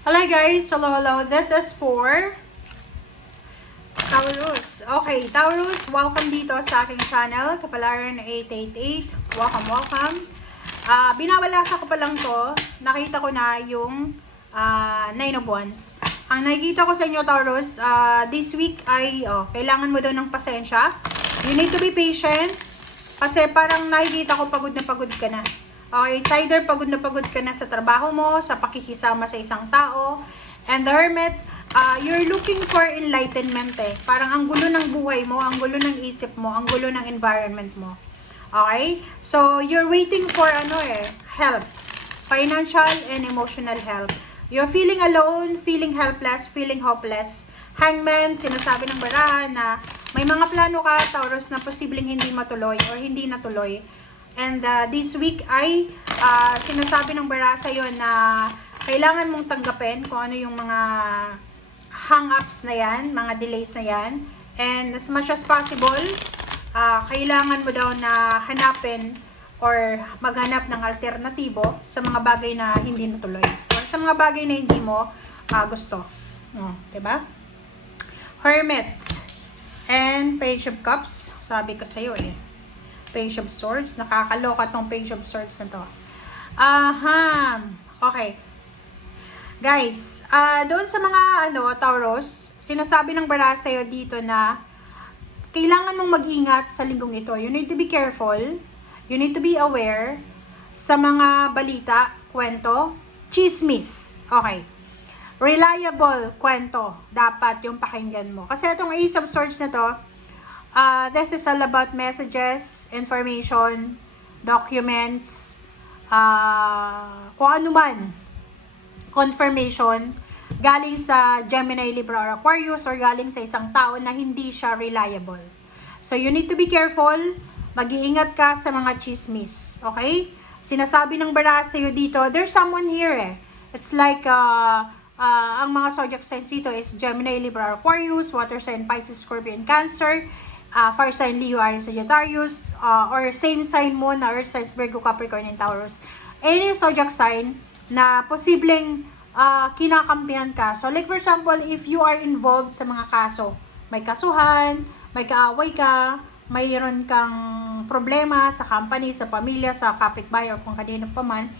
Hello guys, hello. This is for Taurus. Okay, Taurus, welcome dito sa aking channel, Kapalaran 888. Welcome. Binawalasa ko pa lang to. Nakita ko na yung Nine of Wands. Ang nakikita ko sa inyo, Taurus, this week ay kailangan mo daw ng pasensya. You need to be patient. Kasi parang nakikita ko pagod ka na. Okay, it's either pagod ka na sa trabaho mo, sa pakikisama sa isang tao. And the Hermit, you're looking for enlightenment eh. Parang ang gulo ng buhay mo, ang gulo ng isip mo, ang gulo ng environment mo. Okay? So, you're waiting for help. Financial and emotional help. You're feeling alone, feeling helpless, feeling hopeless. Hangman, sinasabi ng barahan na may mga plano ka, Taurus, na posibleng hindi matuloy or hindi natuloy. And this week ay sinasabi ng bara sa'yo na kailangan mong tanggapin kung ano yung mga hang-ups na yan, mga delays na yan. And as much as possible, kailangan mo daw na hanapin or maghanap ng alternatibo sa mga bagay na hindi natuloy. Or sa mga bagay na hindi mo gusto. Diba? Hermit and Page of Cups. Sabi ko sa'yo eh. Page of Swords. Nakakaloka tong Page of Swords na to. Okay. Guys, doon sa mga Taurus, sinasabi ng bara sa'yo dito na kailangan mong mag-ingat sa linggong ito. You need to be careful. You need to be aware sa mga balita, kwento, chismis. Okay. Reliable kwento. Dapat yung pakinggan mo. Kasi itong Ace of Swords na to, this is all about messages, information, documents, kung ano man, confirmation, galing sa Gemini, Libra, or Aquarius, or galing sa isang tao na hindi siya reliable. So, you need to be careful, mag-iingat ka sa mga chismis, okay? Sinasabi ng bara sa'yo dito, there's someone here eh. It's like, ang mga zodiac signs dito is Gemini, Libra, Aquarius, water sign, Pisces, Scorpion, Cancer, fire sign Leo, Aries, Sagittarius, or same sign mo na Earth signs Virgo, Capricorn, and Taurus. Any zodiac sign na posibleng kinakampihan ka. So like for example, if you are involved sa mga kaso, may kasuhan, may kaaway ka, mayroon kang problema sa company, sa pamilya, sa kapitbahay, or kung kanino pa man,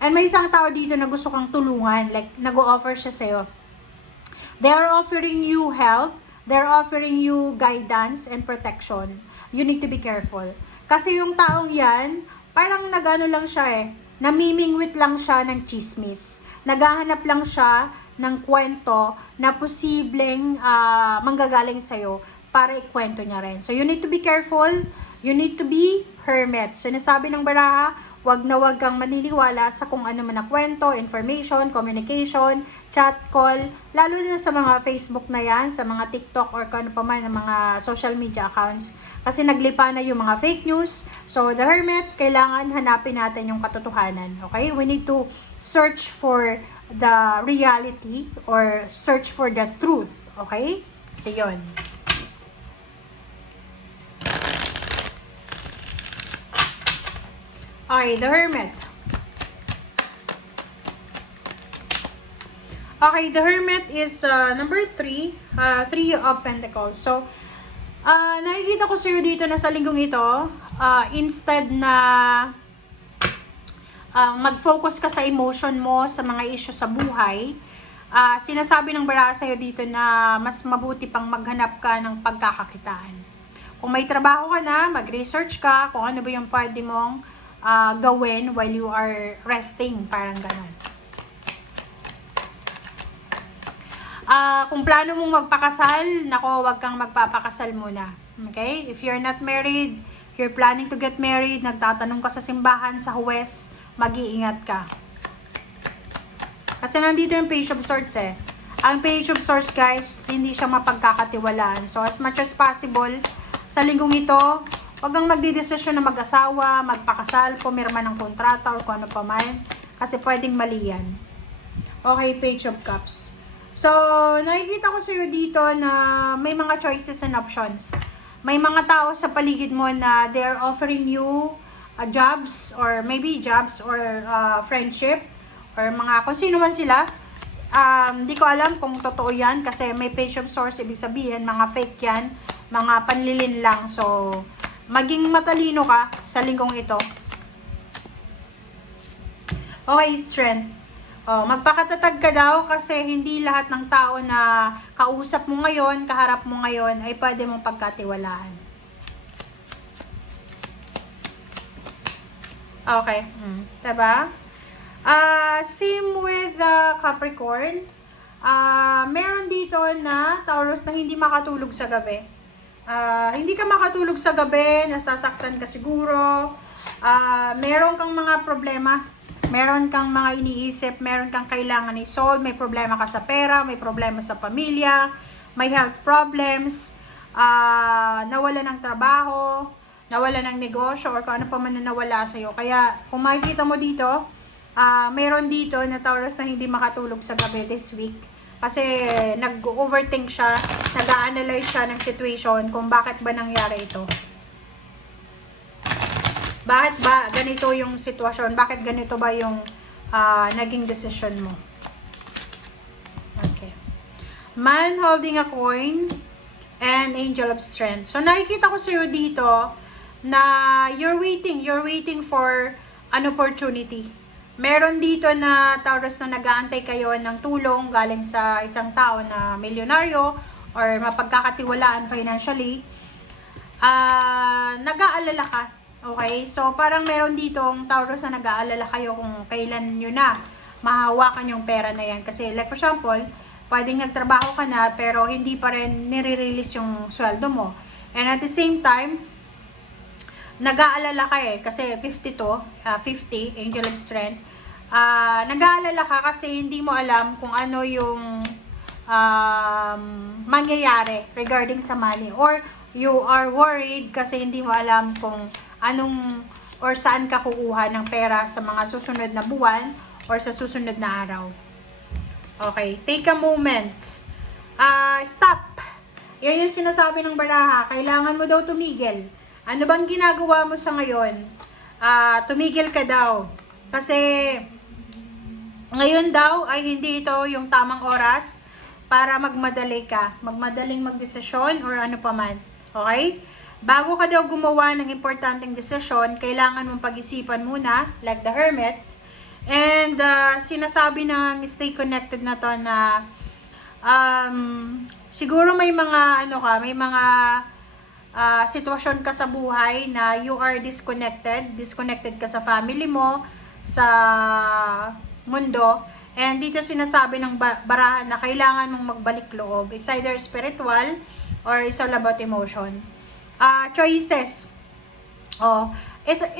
and may isang tao dito na gusto kang tulungan, like nag-o-offer siya sa'yo. They are offering you help. They're offering you guidance and protection. You need to be careful. Kasi yung taong yan, parang nagano lang siya eh, namimingwit lang siya ng chismis. Naghahanap lang siya ng kwento na posibleng manggagaling sa'yo para ikwento niya rin. So you need to be careful. You need to be hermit. So nasabi ng baraha, wag na wag kang maniniwala sa kung ano man na kwento, information, communication, chat, call, lalo na sa mga Facebook na yan, sa mga TikTok or kung ano pa man ng mga social media accounts. Kasi naglipa na yung mga fake news. So, the Hermit, kailangan hanapin natin yung katotohanan. Okay? We need to search for the reality or search for the truth. Okay? So, yun. Okay, the Hermit. Okay, the Hermit is number 3, 3 of Pentacles. So, nakikita ko sa'yo dito na sa linggong ito, instead na mag-focus ka sa emotion mo, sa mga issue sa buhay, sinasabi ng bara sa'yo dito na mas mabuti pang maghanap ka ng pagkakakitaan. Kung may trabaho ka na, mag-research ka kung ano ba yung pwede mong gawin while you are resting, parang ganon. Kung plano mong magpakasal, nako, wag kang magpapakasal muna. Okay? If you're not married, you're planning to get married, nagtatanong ka sa simbahan, sa huwes, mag-iingat ka. Kasi nandito yung Page of Swords eh. Ang Page of Swords, guys, hindi siya mapagkakatiwalaan. So, as much as possible, sa linggong ito, wag kang magdidesisyon na mag-asawa, magpakasal, pumirma ng kontrata, or kung ano pa man. Kasi pwedeng mali yan. Okay, Page of Cups. So, nakikita ko sa'yo dito na may mga choices and options. May mga tao sa paligid mo na they're offering you jobs or maybe jobs or friendship or mga kung sino man sila. Di ko alam kung totoo yan kasi may page of source, ibig sabihin mga fake yan, mga panlilin lang. So, maging matalino ka sa linggong ito. Okay, strength. Magpakatatag ka daw kasi hindi lahat ng tao na kausap mo ngayon, kaharap mo ngayon ay pwede mong pagkatiwalaan. Okay. Diba? Same with Capricorn. Meron dito na Taurus na hindi makatulog sa gabi. Hindi ka makatulog sa gabi, nasasaktan ka siguro. Meron kang mga problema. Meron kang mga iniisip, meron kang kailangan i-solve, may problema ka sa pera, may problema sa pamilya, may health problems, nawala ng trabaho, nawala ng negosyo, or kung ano pa man na nawala sa'yo. Kaya, kung makikita mo dito, meron dito na Taurus na hindi makatulog sa gabi this week. Kasi, nag-overthink siya, nag-a-analyze siya ng situation kung bakit ba nangyari ito. Bakit ba ganito yung sitwasyon? Bakit ganito ba yung naging decision mo? Okay. Man holding a coin and angel of strength. So, nakikita ko sa'yo dito na you're waiting for an opportunity. Meron dito na Taurus na nag-aantay kayo ng tulong galing sa isang tao na milyonaryo or mapagkakatiwalaan financially. Nag-aalala ka. Okay, so parang meron ditong Taurus na nag-aalala kayo kung kailan nyo na mahawakan yung pera na yan. Kasi like for example, pwedeng nagtrabaho ka na pero hindi pa rin nire-release yung sweldo mo. And at the same time, nag-aalala ka kasi 50 Angel of Strength. Nag-aalala ka kasi hindi mo alam kung ano yung mangyayari regarding sa money. Or you are worried kasi hindi mo alam kung anong or saan ka kukuha ng pera sa mga susunod na buwan or sa susunod na araw. Okay, take a moment. Stop. Yan yung sinasabi ng baraha. Kailangan mo daw tumigil. Ano bang ginagawa mo sa ngayon? Tumigil ka daw. Kasi ngayon daw ay hindi ito yung tamang oras para magmadali ka. Magmadaling magdesisyon or ano pa man. Okay? Bago ka daw gumawa ng importanteng desisyon, kailangan mong pag-isipan muna, like the Hermit. And sinasabi ng stay connected na to na siguro may mga may mga sitwasyon ka sa buhay na you are disconnected ka sa family mo, sa mundo. And dito sinasabi ng barahan na kailangan mong magbalik loob. It's either spiritual or it's all about emotion. Choices. Isa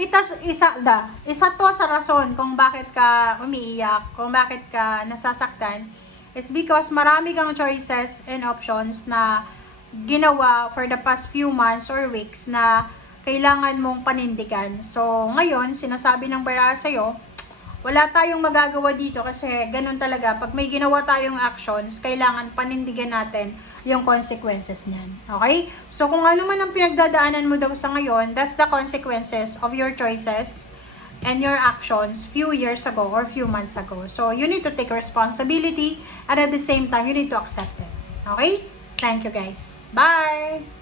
to sa rason kung bakit ka umiiyak, kung bakit ka nasasaktan. It's because marami kang choices and options na ginawa for the past few months or weeks na kailangan mong panindigan. So, ngayon, sinasabi ng baraha sa'yo, wala tayong magagawa dito kasi ganun talaga. Pag may ginawa tayong actions, kailangan panindigan natin yung consequences niyan. Okay? So, kung ano man ang pinagdadaanan mo daw sa ngayon, that's the consequences of your choices and your actions few years ago or few months ago. So, you need to take responsibility and at the same time, you need to accept it. Okay? Thank you guys. Bye!